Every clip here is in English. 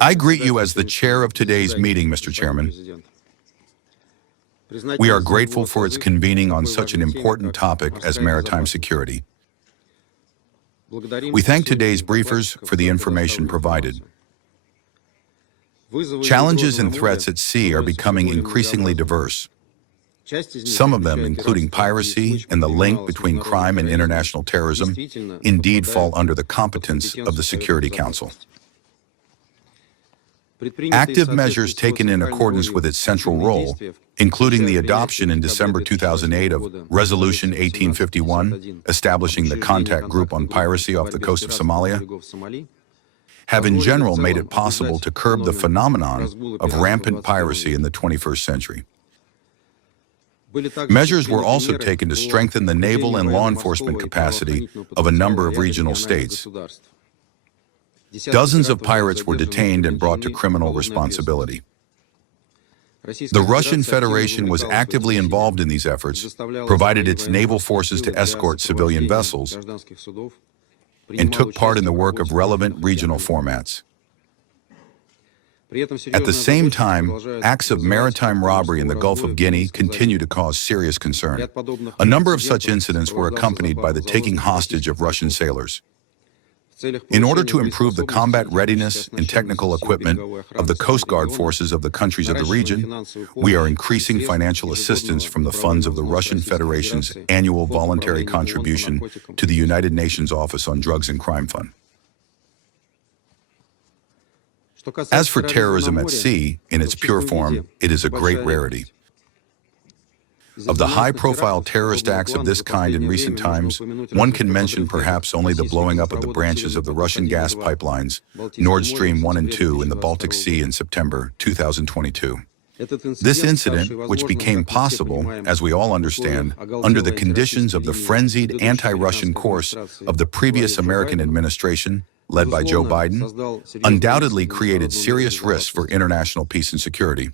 I greet you as the chair of today's meeting, Mr. Chairman. We are grateful for its convening on such an important topic as maritime security. We thank today's briefers for the information provided. Challenges and threats at sea are becoming increasingly diverse. Some of them, including piracy and the link between crime and international terrorism, indeed fall under the competence of the Security Council. Active measures taken in accordance with its central role, including the adoption in December 2008 of Resolution 1851, establishing the contact group on piracy off the coast of Somalia, have in general made it possible to curb the phenomenon of rampant piracy in the 21st century. Measures were also taken to strengthen the naval and law enforcement capacity of a number of regional states. Dozens of pirates were detained and brought to criminal responsibility. The Russian Federation was actively involved in these efforts, provided its naval forces to escort civilian vessels, and took part in the work of relevant regional formats. At the same time, acts of maritime robbery in the Gulf of Guinea continue to cause serious concern. A number of such incidents were accompanied by the taking hostage of Russian sailors. In order to improve the combat readiness and technical equipment of the Coast Guard forces of the countries of the region, we are increasing financial assistance from the funds of the Russian Federation's annual voluntary contribution to the United Nations Office on Drugs and Crime Fund. As for terrorism at sea, in its pure form, it is a great rarity. Of the high-profile terrorist acts of this kind in recent times, one can mention perhaps only the blowing up of the branches of the Russian gas pipelines, Nord Stream 1 and 2 in the Baltic Sea in September 2022. This incident, which became possible, as we all understand, under the conditions of the frenzied anti-Russian course of the previous American administration, led by Joe Biden, undoubtedly created serious risks for international peace and security.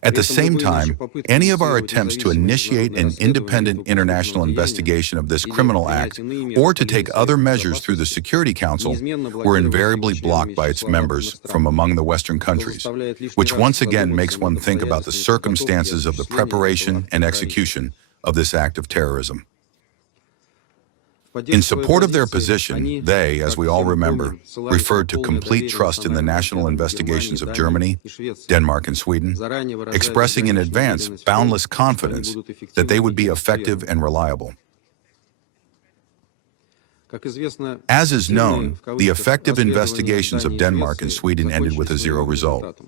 At the same time, any of our attempts to initiate an independent international investigation of this criminal act or to take other measures through the Security Council were invariably blocked by its members from among the Western countries, which once again makes one think about the circumstances of the preparation and execution of this act of terrorism. In support of their position, they, as we all remember, referred to complete trust in the national investigations of Germany, Denmark, and Sweden, expressing in advance boundless confidence that they would be effective and reliable. As is known, the effective investigations of Denmark and Sweden ended with a zero result.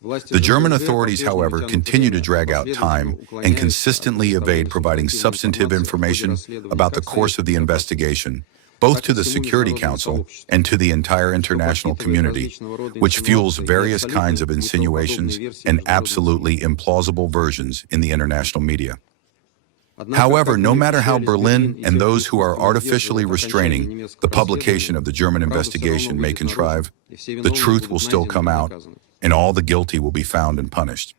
The German authorities, however, continue to drag out time and consistently evade providing substantive information about the course of the investigation, both to the Security Council and to the entire international community, which fuels various kinds of insinuations and absolutely implausible versions in the international media. However, no matter how Berlin and those who are artificially restraining the publication of the German investigation may contrive, the truth will still come out, and all the guilty will be found and punished.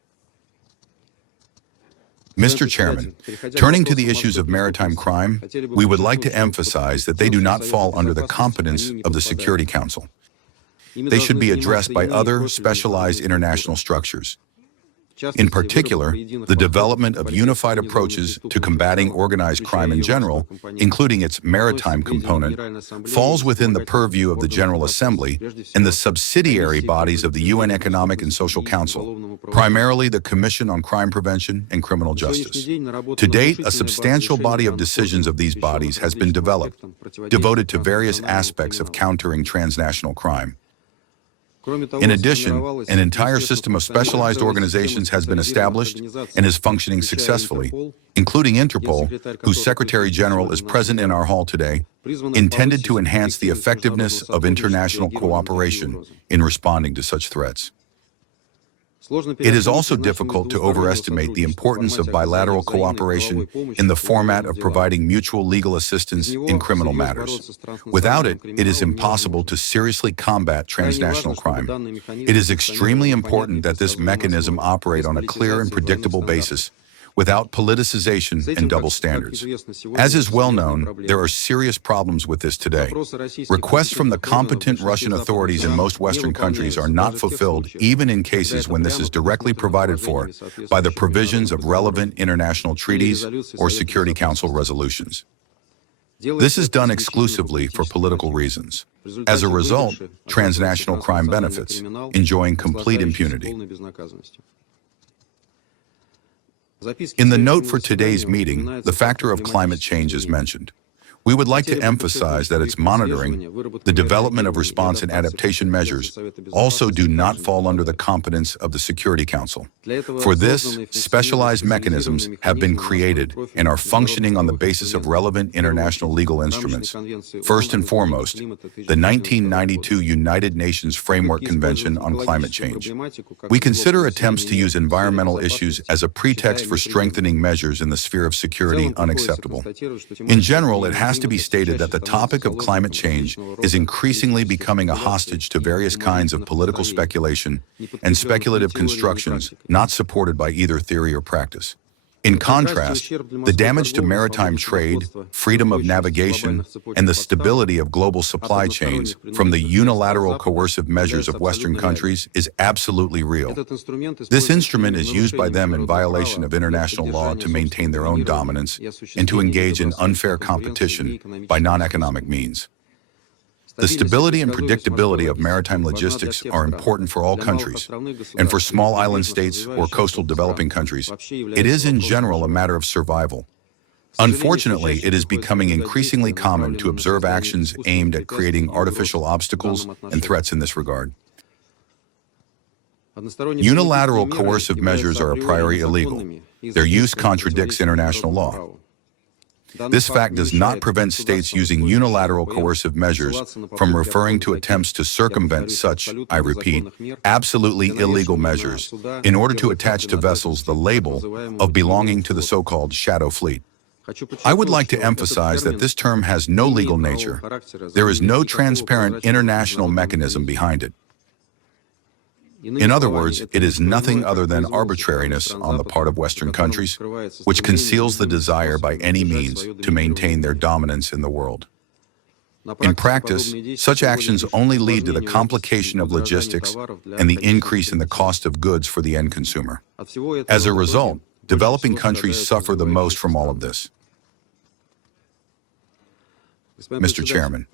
Mr. Chairman, turning to the issues of maritime crime, we would like to emphasize that they do not fall under the competence of the Security Council. They should be addressed by other specialized international structures. In particular, the development of unified approaches to combating organized crime in general, including its maritime component, falls within the purview of the General Assembly and the subsidiary bodies of the UN Economic and Social Council, primarily the Commission on Crime Prevention and Criminal Justice. To date, a substantial body of decisions of these bodies has been developed, devoted to various aspects of countering transnational crime. In addition, an entire system of specialized organizations has been established and is functioning successfully, including Interpol, whose Secretary General is present in our hall today, intended to enhance the effectiveness of international cooperation in responding to such threats. It is also difficult to overestimate the importance of bilateral cooperation in the format of providing mutual legal assistance in criminal matters. Without it, it is impossible to seriously combat transnational crime. It is extremely important that this mechanism operate on a clear and predictable basis, without politicization and double standards. As is well known, there are serious problems with this today. Requests from the competent Russian authorities in most Western countries are not fulfilled, even in cases when this is directly provided for by the provisions of relevant international treaties or Security Council resolutions. This is done exclusively for political reasons. As a result, transnational crime benefits, enjoying complete impunity. In the note for today's meeting, the factor of climate change is mentioned. We would like to emphasize that its monitoring, the development of response and adaptation measures, also do not fall under the competence of the Security Council. For this, specialized mechanisms have been created and are functioning on the basis of relevant international legal instruments. First and foremost, the 1992 United Nations Framework Convention on Climate Change. We consider attempts to use environmental issues as a pretext for strengthening measures in the sphere of security unacceptable. In general, it has to be stated that the topic of climate change is increasingly becoming a hostage to various kinds of political speculation and speculative constructions not supported by either theory or practice. In contrast, the damage to maritime trade, freedom of navigation, and the stability of global supply chains from the unilateral coercive measures of Western countries is absolutely real. This instrument is used by them in violation of international law to maintain their own dominance and to engage in unfair competition by non-economic means. The stability and predictability of maritime logistics are important for all countries, and for small island states or coastal developing countries, it is in general a matter of survival. Unfortunately, it is becoming increasingly common to observe actions aimed at creating artificial obstacles and threats in this regard. Unilateral coercive measures are a priori illegal. Their use contradicts international law. This fact does not prevent states using unilateral coercive measures from referring to attempts to circumvent such, I repeat, absolutely illegal measures in order to attach to vessels the label of belonging to the so-called shadow fleet. I would like to emphasize that this term has no legal nature. There is no transparent international mechanism behind it. In other words, it is nothing other than arbitrariness on the part of Western countries, which conceals the desire by any means to maintain their dominance in the world. In practice, such actions only lead to the complication of logistics and the increase in the cost of goods for the end consumer. As a result, developing countries suffer the most from all of this. Mr. Chairman,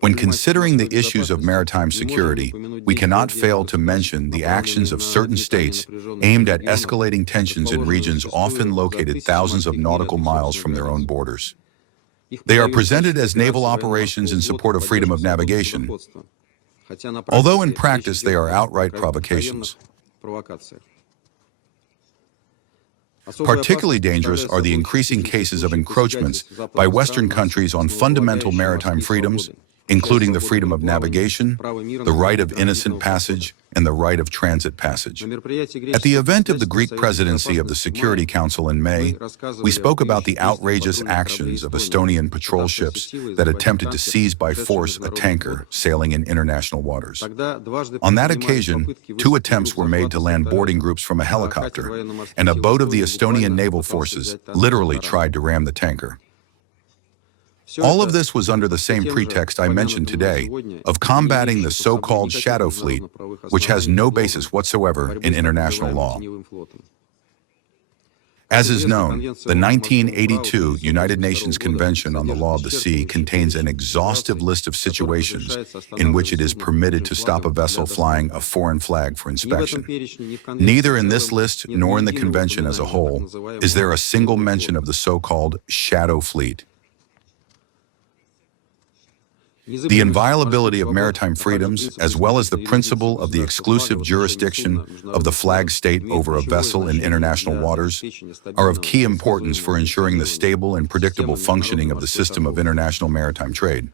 when considering the issues of maritime security, we cannot fail to mention the actions of certain states aimed at escalating tensions in regions often located thousands of nautical miles from their own borders. They are presented as naval operations in support of freedom of navigation, although in practice they are outright provocations. Particularly dangerous are the increasing cases of encroachments by Western countries on fundamental maritime freedoms, including the freedom of navigation, the right of innocent passage, and the right of transit passage. At the event of the Greek presidency of the Security Council in May, we spoke about the outrageous actions of Estonian patrol ships that attempted to seize by force a tanker sailing in international waters. On that occasion, 2 attempts were made to land boarding groups from a helicopter, and a boat of the Estonian naval forces literally tried to ram the tanker. All of this was under the same pretext I mentioned today of combating the so-called shadow fleet, which has no basis whatsoever in international law. As is known, the 1982 United Nations Convention on the Law of the Sea contains an exhaustive list of situations in which it is permitted to stop a vessel flying a foreign flag for inspection. Neither in this list nor in the convention as a whole is there a single mention of the so-called shadow fleet. The inviolability of maritime freedoms, as well as the principle of the exclusive jurisdiction of the flag state over a vessel in international waters, are of key importance for ensuring the stable and predictable functioning of the system of international maritime trade.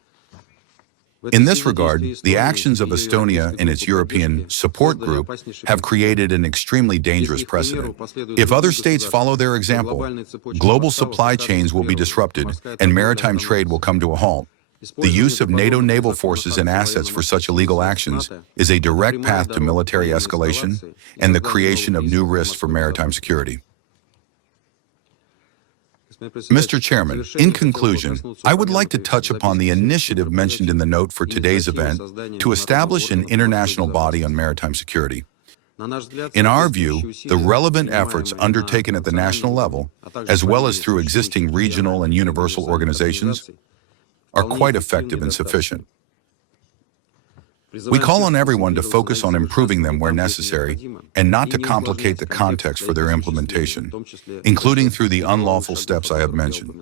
In this regard, the actions of Estonia and its European support group have created an extremely dangerous precedent. If other states follow their example, global supply chains will be disrupted and maritime trade will come to a halt. The use of NATO naval forces and assets for such illegal actions is a direct path to military escalation and the creation of new risks for maritime security. Mr. Chairman, in conclusion, I would like to touch upon the initiative mentioned in the note for today's event to establish an international body on maritime security. In our view, the relevant efforts undertaken at the national level, as well as through existing regional and universal organizations, are quite effective and sufficient. We call on everyone to focus on improving them where necessary and not to complicate the context for their implementation, including through the unlawful steps I have mentioned.